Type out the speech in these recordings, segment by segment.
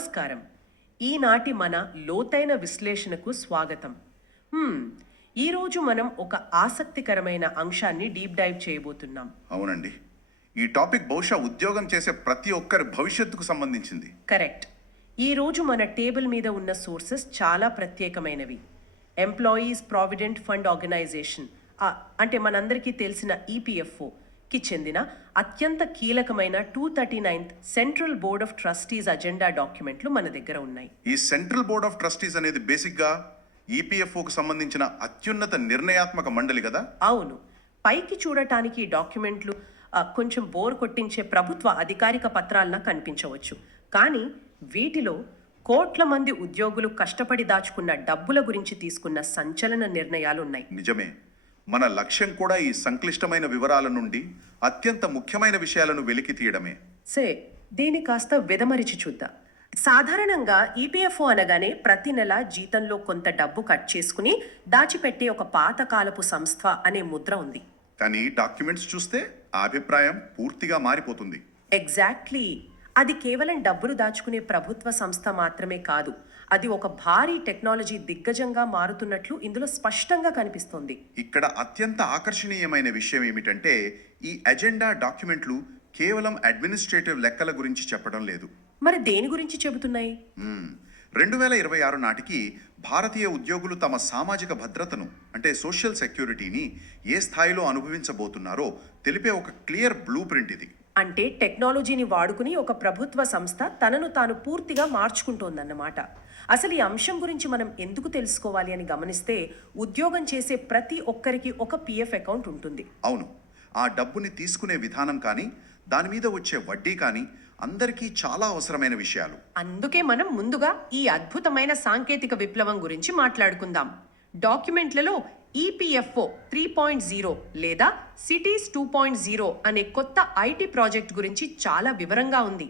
నమస్కారం. ఈనాటి మన లోతైన విశ్లేషణకు స్వాగతం. ఈరోజు మనం ఒక ఆసక్తికరమైన అంశాన్ని డీప్ డైవ్ చేయబోతున్నాం. అవునండి, ఈ టాపిక్ బహుశా ఉద్యోగం చేసే ప్రతి ఒక్కరి భవిష్యత్తుకు సంబంధించింది. కరెక్ట్. ఈరోజు మన టేబుల్ మీద ఉన్న సోర్సెస్ చాలా ప్రత్యేకమైనవి. ఎంప్లాయీస్ ప్రావిడెంట్ ఫండ్ ఆర్గనైజేషన్ అంటే మనందరికీ తెలిసిన ఈపీఎఫ్ఓకి చెందిన అత్యంత కీలకమైన 239th central board of trustees agenda డాక్యుమెంట్లు మన దగ్గర ఉన్నాయి. ఈ సెంట్రల్ బోర్డ్ ఆఫ్ ట్రస్టీస్ అనేది బేసిక్గా ఈపీఎఫ్ఓకు సంబంధించిన అత్యున్నత నిర్ణయాత్మక మండలి కదా? అవును. పైకి చూడటానికి ఈ డాక్యుమెంట్లు కొంచెం బోర్ కొట్టించే ప్రభుత్వ అధికారిక పత్రాల్లా కనిపించవచ్చు. కానీ వీటిలో కోట్ల మంది ఉద్యోగులు కష్టపడి దాచుకున్న డబ్బుల గురించి తీసుకున్న సంచలన నిర్ణయాలు ఉన్నాయి. నిజమే. మన లక్ష్యం కూడా ఈ సంక్లిష్టమైన వివరాల నుండి అత్యంత ముఖ్యమైన విషయాలను వెలికి తీయడమే. దీని కాస్త వెదమరిచి చూద్దాం. సాధారణంగా ఈపీఎఫ్ఓ అనగానే ప్రతి నెల జీతంలో కొంత డబ్బు కట్ చేసుకుని దాచిపెట్టే ఒక పాతకాలపు సంస్థ అనే ముద్ర ఉంది. కానీ డాక్యుమెంట్స్ చూస్తే ఆ అభిప్రాయం పూర్తిగా మారిపోతుంది. ఎగ్జాక్ట్లీ. అది కేవలం డబ్బులు దాచుకునే ప్రభుత్వ సంస్థ మాత్రమే కాదు, అది ఒక భారీ టెక్నాలజీ దిగ్గజంగా మారుతున్నట్లు ఇందులో స్పష్టంగా కనిపిస్తోంది. ఇక్కడ అత్యంత ఆకర్షణీయమైన విషయం ఏమిటంటే ఈ అజెండా డాక్యుమెంట్లు కేవలం అడ్మినిస్ట్రేటివ్ లెక్కల గురించి చెప్పడం లేదు. మరి దేని గురించి చెబుతున్నాయి? 2026 నాటికి భారతీయ ఉద్యోగులు తమ సామాజిక భద్రతను అంటే సోషల్ సెక్యూరిటీని ఏ స్థాయిలో అనుభవించబోతున్నారో తెలిపే ఒక క్లియర్ బ్లూ ప్రింట్ ఇది. అంటే టెక్నాలజీని వాడుకుని ఒక ప్రభుత్వ సంస్థ తనను తాను పూర్తిగా మార్చుకుంటోందన్నమాట. అసలు ఈ అంశం గురించి మనం ఎందుకు తెలుసుకోవాలి అని గమనిస్తే, ఉద్యోగం చేసే ప్రతి ఒక్కరికి ఒక పిఎఫ్ అకౌంట్ ఉంటుంది. అవును, ఆ డబ్బుని తీసుకునే విధానం కానీ దాని మీద వచ్చే వడ్డీ కానీ అందరికీ చాలా అవసరమైన విషయాలు. అందుకే మనం ముందుగా ఈ అద్భుతమైన సాంకేతిక విప్లవం గురించి మాట్లాడుకుందాం. డాక్యుమెంట్లలో ఈపీఎఫ్ఓ 3.0 లేదా సిటీస్ 2.0 అనే కొత్త ఐటీ ప్రాజెక్ట్ గురించి చాలా వివరంగా ఉంది.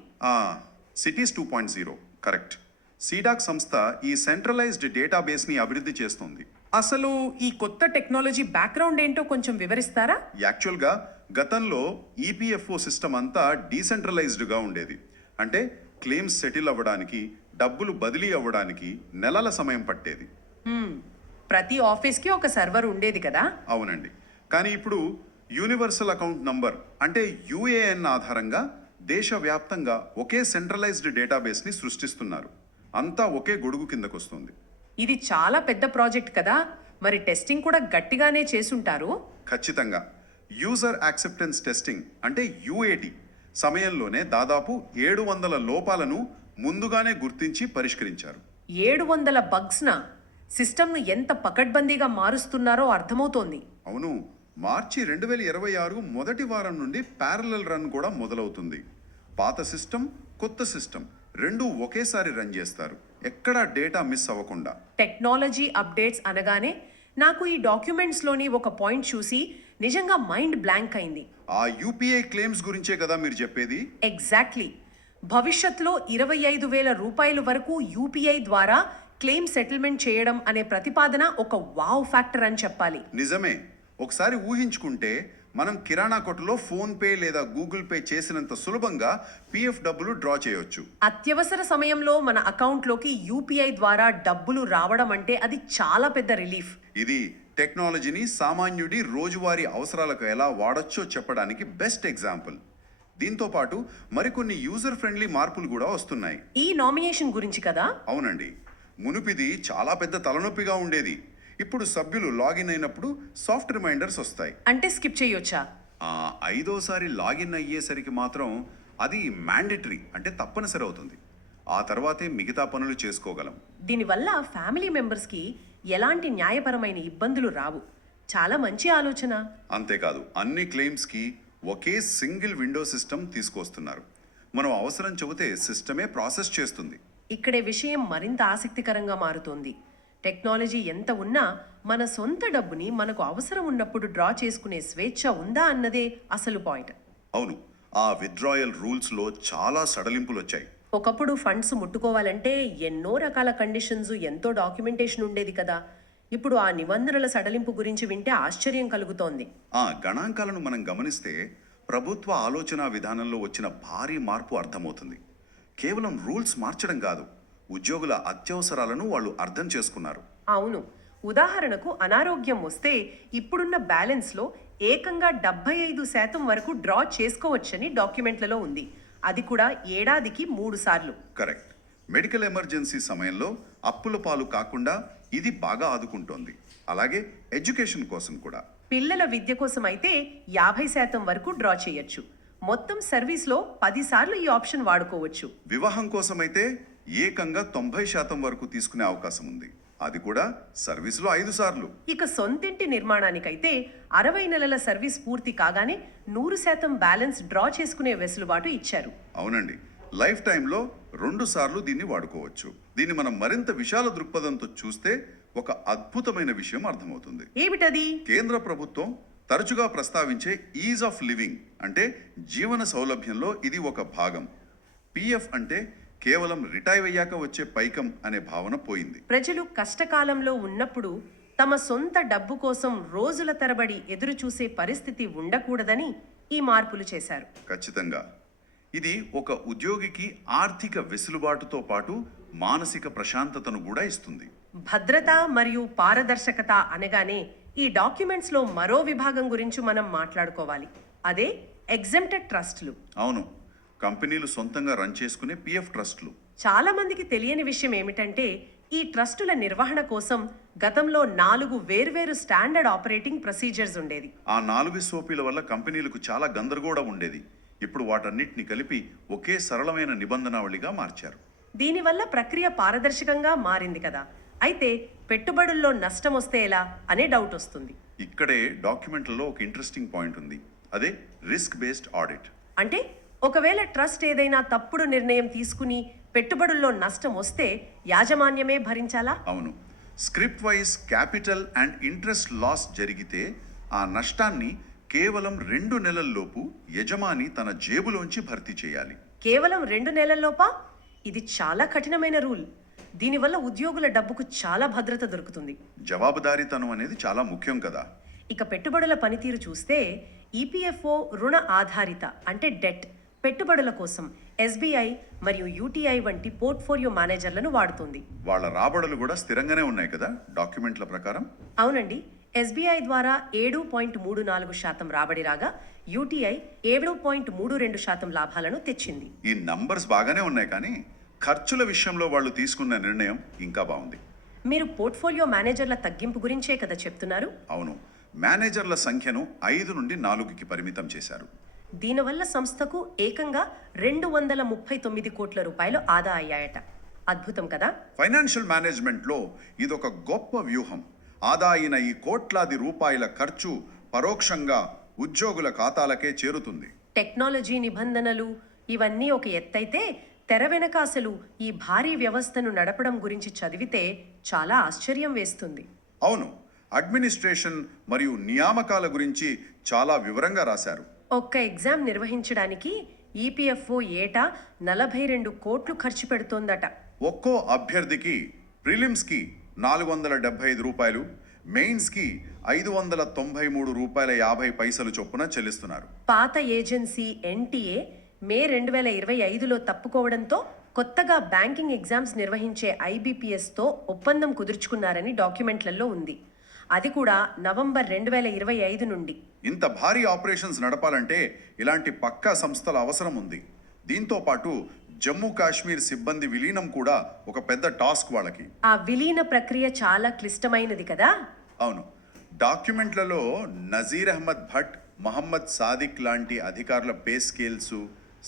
Cities 2.0 correct. సీడాక్ సంస్థ ఈ సెంట్రలైజ్డ్ డేటాబేస్ని అభివృద్ధి చేస్తుంది. అసలు ఈ కొత్త టెక్నాలజీ బ్యాక్గ్రౌండ్ ఏంటో కొంచెం వివరిస్తారా? యాక్చువల్గా గతంలో ఈపీఎఫ్ఓ సిస్టమ్ అంతా డీసెంట్రలైజ్డ్గా ఉండేది. అంటే క్లెయిమ్స్ సెటిల్ అవ్వడానికి, డబ్బులు బదిలీ అవ్వడానికి నెలల సమయం పట్టేది. ప్రతి ఆఫీస్కి ఒక సర్వర్ ఉండేది కదా? అవునండి. కానీ ఇప్పుడు యూనివర్సల్ అకౌంట్ నంబర్ అంటే యూఏఎన్ ఆధారంగా దేశవ్యాప్తంగా ఒకే సెంట్రలైజ్డ్ డేటాబేస్ని సృష్టిస్తున్నారు. అంతా ఒకే గొడుగు కిందకు వస్తుంది. ఇది చాలా పెద్ద ప్రాజెక్ట్ కదా, మరి టెస్టింగ్ కూడా గట్టిగానే చేసుంటారు. ఖచ్చితంగా. యూజర్ యాక్సెప్టెన్స్ టెస్టింగ్ అంటే యూఏటి సమయంలోనే దాదాపు 700 లోపాలను ముందుగానే గుర్తించి పరిష్కరించారు. 700 బగ్స్నా? సిస్టమ్ను ఎంత పకడ్బందీగా మారుస్తున్నారో అర్థమవుతోంది. అవును. మార్చి 2026 మొదటి వారం నుండి ప్యారలల్ రన్ కూడా మొదలవుతుంది. పాత సిస్టమ్, కొత్త సిస్టమ్ రెండూ ఒకేసారి రన్ చేస్తారు, ఎక్కడా డేటా మిస్ అవ్వకుండా. టెక్నాలజీ అప్డేట్స్ అనగానే నాకు ఈ డాక్యుమెంట్స్లోని ఒక పాయింట్ చూసి నిజంగా మైండ్ బ్లాంక్ అయింది. ఆ యూపీఐ క్లెయిమ్స్ గురించే కదా మీరు చెప్పేది? ఎగ్జాక్ట్లీ. భవిష్యత్తులో 25,000 రూపాయల వరకు యూపీఐ ద్వారా క్లెయిమ్ సెటిల్మెంట్ చేయడం అనే ప్రతిపాదన ఒక వావ్ ఫ్యాక్టర్ అని చెప్పాలి. నిజమే. ఒకసారి ఊహించుకుంటే మనం కిరాణా కొట్టులో ఫోన్ పే లేదా గూగుల్ పే చేసినంత సులభంగా పిఎఫ్ డబ్బులు డ్రా చేయొచ్చు. అత్యవసర సమయంలో మన అకౌంట్లోకి యూపీఐ ద్వారా డబ్బులు రావడం అంటే అది చాలా పెద్ద రిలీఫ్. ఇది టెక్నాలజీని సామాన్యుడి రోజువారీ అవసరాలకు ఎలా వాడొచ్చో చెప్పడానికి బెస్ట్ ఎగ్జాంపుల్. దీంతో పాటు మరికొన్ని యూజర్ ఫ్రెండ్లీ మార్పులు కూడా వస్తున్నాయి. ఈ నామినేషన్ గురించి కదా? అవునండి. మునుపిది చాలా పెద్ద తలనొప్పిగా ఉండేది. ఇప్పుడు సభ్యులు లాగిన్ అయినప్పుడు సాఫ్ట్ రిమైండర్స్ వస్తాయి. అంటే స్కిప్ చేయొచ్చా? 5వ సారి లాగిన్ అయ్యేసరికి మాత్రం అది మ్యాండేటరీ అంటే తప్పనిసరి అవుతుంది. ఆ తర్వాతే మిగతా పనులు చేసుకోగలం. దీనివల్ల ఫ్యామిలీ మెంబర్స్కి ఎలాంటి న్యాయపరమైన ఇబ్బందులు రావు. చాలా మంచి ఆలోచన. అంతేకాదు, అన్ని క్లెయిమ్స్కి ఒకే సింగిల్ విండో సిస్టమ్ తీసుకొస్తున్నారు. మనం అవసరం చెబితే సిస్టమే ప్రాసెస్ చేస్తుంది. ఇక్కడే విషయం మరింత ఆసక్తికరంగా మారుతోంది. టెక్నాలజీ ఎంత ఉన్నా మన సొంత డబ్బుని మనకు అవసరం ఉన్నప్పుడు డ్రా చేసుకునే స్వేచ్ఛ ఉందా అన్నదే అసలు పాయింట్. అవును. ఆ విత్డ్రాయల్ రూల్స్లో చాలా సడలింపులు వచ్చాయి. ఒకప్పుడు ఫండ్స్ ముట్టుకోవాలంటే ఎన్నో రకాల కండిషన్స్, ఎంతో డాక్యుమెంటేషన్ ఉండేది కదా. ఇప్పుడు ఆ నిబంధనల సడలింపు గురించి వింటే ఆశ్చర్యం కలుగుతోంది. ఆ గణాంకాలను మనం గమనిస్తే ప్రభుత్వ ఆలోచన విధానంలో వచ్చిన భారీ మార్పు అర్థమవుతుంది. కేవలం రూల్స్ మార్చడం కాదు, ఉద్యోగుల అత్యవసరాలను వాళ్ళు అర్థం చేసుకున్నారు. అవును, ఉదాహరణకు అనారోగ్యం వస్తే ఇప్పుడున్న బ్యాలెన్స్లో ఏకంగా 75% వరకు డ్రా చేసుకోవచ్చని డాక్యుమెంట్లలో ఉంది. అది కూడా ఏడాదికి 3 సార్లు. కరెక్ట్. మెడికల్ ఎమర్జెన్సీ సమయంలో అప్పుల పాలు కాకుండా ఇది బాగా ఆదుకుంటోంది. అలాగే ఎడ్యుకేషన్ కోసం కూడా. పిల్లల విద్య కోసం అయితే 50% వరకు డ్రా చేయొచ్చు. మొత్తం సర్వీస్లో 10 సార్లు ఈ ఆప్షన్ వాడుకోవచ్చు. వివాహం కోసమైతే ఏకంగా 90% వరకు తీసుకునే అవకాశం ఉంది. అది కూడా సర్వీసులో 5 సార్లు. ఇక సొంతింటి నిర్మాణానికైతే 60 నెలల సర్వీస్ పూర్తి కాగానే 100% బ్యాలెన్స్ డ్రా చేసుకునే వెసులుబాటు ఇచ్చారు. అవునండి, లైఫ్ టైంలో 2 సార్లు దీన్ని వాడుకోవచ్చు. దీన్ని మనం మరింత విశాల దృక్పథంతో చూస్తే ఒక అద్భుతమైన విషయం అర్థమవుతుంది. ఏమిటది? కేంద్ర ప్రభుత్వం తరచుగా ప్రస్తావించే ఈజ్ ఆఫ్ లివింగ్ అంటే జీవన సౌలభ్యంలో ఇది ఒక భాగం. పిఎఫ్ అంటే కేవలం రిటైర్ అయ్యాక వచ్చే పైకం అనే భావన పోయింది. ప్రజలు కష్టకాలంలో ఉన్నప్పుడు తమ సొంత డబ్బు కోసం రోజుల తరబడి ఎదురు చూసే పరిస్థితి ఉండకూడదని ఈ మార్పులు చేశారు. ఖచ్చితంగా ఇది ఒక ఉద్యోగికి ఆర్థిక వెసులుబాటుతో పాటు మానసిక ప్రశాంతతను కూడా ఇస్తుంది. భద్రత మరియు పారదర్శకత అనగానే ఈ డాక్యుమెంట్స్లో మరో విభాగం గురించి మనం మాట్లాడుకోవాలి. అదే ఎగ్జెంప్టెడ్ ట్రస్టులు. అవును, కంపెనీలు సొంతంగా రన్ చేసుకునే పిఎఫ్ ట్రస్టులు. చాలా మందికి తెలియని విషయం ఏమిటంటే ఈ ట్రస్టుల నిర్వహణ కోసం గతంలో 4 వేర్వేరు స్టాండర్డ్ ఆపరేటింగ్ ప్రొసీజర్స్ ఉండేది. ఆ 4 సోపీల వల్ల కంపెనీలకు చాలా గందరగోళం ఉండేది. ఇప్పుడు వాటన్నిటిని కలిపి ఒకే సరళమైన నిబంధనావళిగా మార్చారు. దీనివల్ల ప్రక్రియ పారదర్శకంగా మారింది కదా. అయితే పెట్టుబడుల్లో నష్టం వస్తే ఎలా అనే డౌట్ వస్తుంది. ఇక్కడే డాక్యుమెంట్లలో ఒక ఇంట్రెస్టింగ్ పాయింట్ ఉంది. అదే రిస్క్ బేస్డ్ ఆడిట్. అంటే ఒకవేళ ట్రస్ట్ ఏదైనా తప్పుడు నిర్ణయం తీసుకుని పెట్టుబడుల్లో నష్టం వస్తే యాజమాన్యమే భరించాలా? అవును, script wise capital and interest loss జరిగితే ఆ నష్టాన్ని కేవలం 2 నెలల్లోపు యజమాని తన జేబులోంచి భర్తీ చేయాలి. కేవలం 2 నెలల్లోపా? ఇది చాలా కఠినమైన రూల్. దీనివల్ల ఉద్యోగుల డబ్బుకు చాలా భద్రత దొరుకుతుంది. జవాబుదారీతనం అనేది చాలా ముఖ్యం కదా. ఇక పెట్టుబడుల పనితీరు చూస్తే ఈపీఎఫ్ఓ రుణ ఆధారిత అంటే డెట్ పెట్టుబడుల కోసం ఎస్బీఐ మరియు యూటీఐ వంటి పోర్ట్ఫోలియో మేనేజర్లను వాడుతుంది. వాళ్ళ రాబడులు కూడా స్థిరంగానే ఉన్నాయి కదా డాక్యుమెంట్ల ప్రకారం? అవునండి, ఎస్బీఐ ద్వారా 7.34% రాబడి రాగా యూటీఐ 7.32% లాభాలను తెచ్చింది. ఈ నంబర్స్ బాగానే ఉన్నాయి, కానీ ఖర్చుల విషయంలో వాళ్ళు తీసుకున్న నిర్ణయం ఇంకా బాగుంది. మీరు పోర్ట్ఫోలియో మేనేజర్ల తగ్గింపు గురించే కదా చెప్తున్నారు? అవును, మేనేజర్ల సంఖ్యను 5 నుండి 4కి పరిమితం చేశారు. దీనివల్ల సంస్థకు ఏకంగా 239 కోట్ల రూపాయలు ఆదా అయ్యాయట. అద్భుతం కదా. ఫైనాన్షియల్ మేనేజ్మెంట్లో ఇదొక గొప్ప వ్యూహం. ఆదా అయిన ఈ కోట్లాది రూపాయల ఖర్చు పరోక్షంగా ఉద్యోగుల ఖాతాలకే చేరుతుంది. టెక్నాలజీ నిబంధనలు ఇవన్నీ ఒక ఎత్తైతే తెర వెనక అసలు ఈ భారీ వ్యవస్థను నడపడం గురించి చదివితే చాలా ఆశ్చర్యం వేస్తుంది. అవును, అడ్మినిస్ట్రేషన్ మరియు నియామకాల గురించి చాలా వివరంగా రాశారు. ఒక్క ఎగ్జామ్ నిర్వహించడానికి ఈపీఎఫ్ఓ ఏటా 42 కోట్లు ఖర్చు పెడుతోందట. ఒక్కో అభ్యర్థికి ప్రిలిమ్స్కి 475 రూపాయలు, మెయిన్స్కి 593 రూపాయల 50 పైసలు చొప్పున చెల్లిస్తున్నారు. పాత ఏజెన్సీ ఎన్టీఏ మే 2025లో తప్పుకోవడంతో కొత్తగా బ్యాంకింగ్ ఎగ్జామ్స్ నిర్వహించే ఐబీపీఎస్తో ఒప్పందం కుదుర్చుకున్నారని డాక్యుమెంట్లలో ఉంది. అది కూడా నవంబర్ 2025 నుండి. ఇంత భారీ ఆపరేషన్స్ నడపాలంటే ఇలాంటి పక్కా సంస్థల అవసరం ఉంది. దీంతో పాటు జమ్మూ కాశ్మీర్ సిబ్బంది విలీనం కూడా ఒక పెద్ద టాస్క్ వాళ్ళకి. ఆ విలీన ప్రక్రియ చాలా క్లిష్టమైనది కదా. అవును, డాక్యుమెంట్లలో నజీర్ అహ్మద్ భట్, మహమ్మద్ సాదిక్ లాంటి అధికారుల పే స్కేల్స్,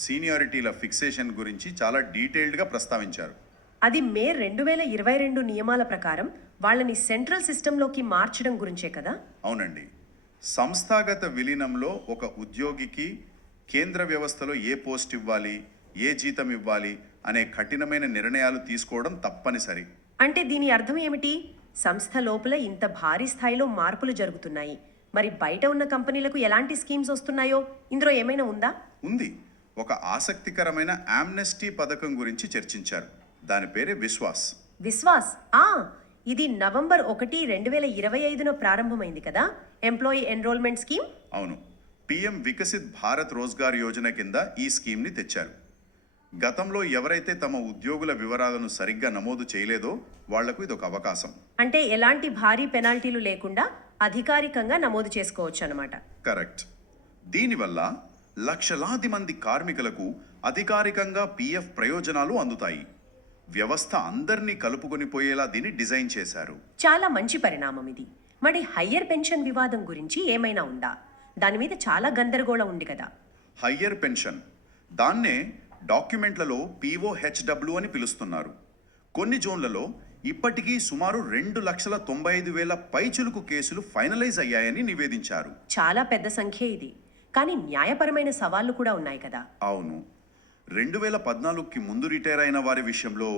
సీనియారిటీల ఫిక్సేషన్ గురించి చాలా డీటెయిల్డ్గా ప్రస్తావించారు. అది మే 2022 నియమాల ప్రకారం వాళ్ళని సెంట్రల్ సిస్టంలోకి మార్చడం గురించే కదా. అవునండి, సంస్థాగత విలీనంలో ఒక ఉద్యోగికి కేంద్ర వ్యవస్థలో ఏ పోస్ట్ ఇవ్వాలి, ఏ జీతం ఇవ్వాలి అనే కఠినమైన నిర్ణయాలు తీసుకోవడం తప్పనిసరి. అంటే దీని అర్థం ఏమిటి? సంస్థ లోపల ఇంత భారీ స్థాయిలో మార్పులు జరుగుతున్నాయి. మరి బయట ఉన్న కంపెనీలకు ఎలాంటి స్కీమ్స్ వస్తున్నాయో ఇందులో ఏమైనా ఉందా? ఉంది. ఒక ఆసక్తికరమైన ఆమ్నెస్టీ పథకం గురించి చర్చించారు. దాని పేరే విశ్వాస్. విశ్వాస్ ఇది నవంబర్ 1, 2025 ప్రారంభమైంది కదా. Employee enrolment scheme. అవును, పిఎం వికసిత్ భారత్ రోజ్గార్ యోజన కింద ఈ స్కీమ్ని తెచ్చారు. గతంలో ఎవరైతే తమ ఉద్యోగుల వివరాలను సరిగ్గా నమోదు చేయలేదో వాళ్లకు ఇదొక అవకాశం. అంటే ఎలాంటి భారీ పెనాల్టీలు లేకుండా అధికారికంగా నమోదు చేసుకోవచ్చు అన్నమాట. కరెక్ట్. దీనివల్ల లక్షలాది మంది కార్మికులకు అధికారికంగా పిఎఫ్ ప్రయోజనాలు అందుతాయి. వ్యవస్థ అందరినీ కలుపుకొని పోయేలా దీన్ని డిజైన్ చేశారు. చాలా మంచి పరిణామం ఇది. మరి హయ్యర్ పెన్షన్ వివాదం గురించి ఏమైనా ఉందా? దాని మీద చాలా గందరగోళం ఉంది కదా. హయ్యర్ పెన్షన్, దాన్నే డాక్యుమెంట్లలో పిఓహెచ్డబ్ల్యూ అని పిలుస్తున్నారు. కొన్ని జోన్లలో ఇప్పటికీ సుమారు 2,95,000 పైచులుకు కేసులు ఫైనలైజ్ అయ్యాయని నివేదించారు. చాలా పెద్ద సంఖ్య ఇది. కానీ న్యాయపరమైన సవాళ్లు కూడా ఉన్నాయి కదా. అవును. 2014కి ముందు రిటైర్ అయిన వారి విషయంలో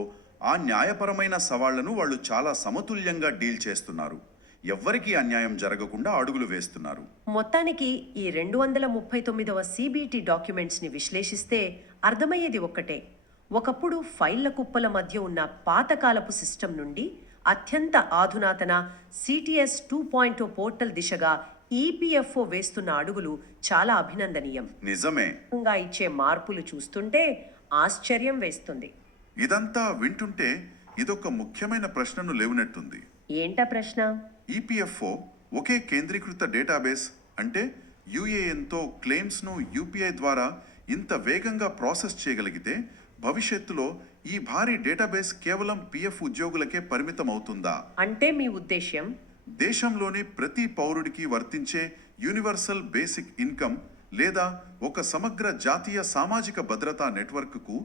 ఆ న్యాయపరమైన సవాళ్లను వాళ్ళు చాలా సమతుల్యంగా డీల్ చేస్తున్నారు. ఎవ్వరికీ అన్యాయం జరగకుండా అడుగులు వేస్తున్నారు. మొత్తానికి ఈ 239వ సిబిటి డాక్యుమెంట్స్ని విశ్లేషిస్తే అర్థమయ్యేది ఒక్కటే. ఒకప్పుడు ఫైళ్ల కుప్పల మధ్య ఉన్న పాతకాలపు సిస్టమ్ నుండి అత్యంత ఆధునాతన సిటిఎస్ 2.0 పోర్టల్ దిశగా ఈపీఎఫ్ఓ వేస్తున్న అడుగులు చాలా అభినందనీయం. నిజమే. ఇచ్చే మార్పులు చూస్తుంటే ఆశ్చర్యం వేస్తుంది. ఇదంతా వింటుంటే ఇదొక ముఖ్యమైన ప్రశ్నను లేవనెత్తుంది. ఏంటా ప్రశ్న? ఈపీఎఫ్ఓ ఒకే కేంద్రీకృత డేటాబేస్ అంటే యుఏఎన్తో క్లెయిమ్స్ను యూపీఐ ద్వారా ఇంత వేగంగా ప్రాసెస్ చేయగలిగితే భవిష్యత్తులో ఈ భారీ డేటాబేస్ కేవలం పిఎఫ్ ఉద్యోగులకే పరిమితం అవుతుందా? అంటే మీ ఉద్దేశ్యం దేశంలోని ప్రతి పౌరుడికి వర్తించే యూనివర్సల్ బేసిక్ ఇన్కమ్ లేదా ఒక సమగ్ర జాతీయ సామాజిక భద్రతా నెట్వర్క్కు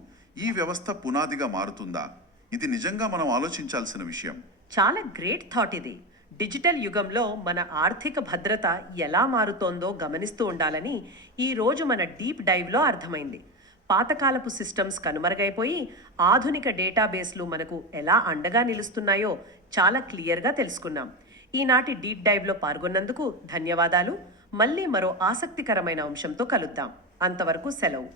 ఈ వ్యవస్థ పునాదిగా మారుతుందా? ఇది నిజంగా మనం ఆలోచించాల్సిన విషయం. చాలా గ్రేట్ థాట్ ఇది. డిజిటల్ యుగంలో మన ఆర్థిక భద్రత ఎలా మారుతోందో గమనిస్తూ ఉండాలని ఈరోజు మన డీప్ డైవ్లో అర్థమైంది. పాతకాలపు సిస్టమ్స్ కనుమరుగైపోయి ఆధునిక డేటాబేస్లు మనకు ఎలా అండగా నిలుస్తున్నాయో చాలా క్లియర్గా తెలుసుకున్నాం. ఈనాటి డీప్ డైవ్లో పాల్గొన్నందుకు ధన్యవాదాలు. మళ్ళీ మరో ఆసక్తికరమైన అంశంతో కలుద్దాం. అంతవరకు సెలవు.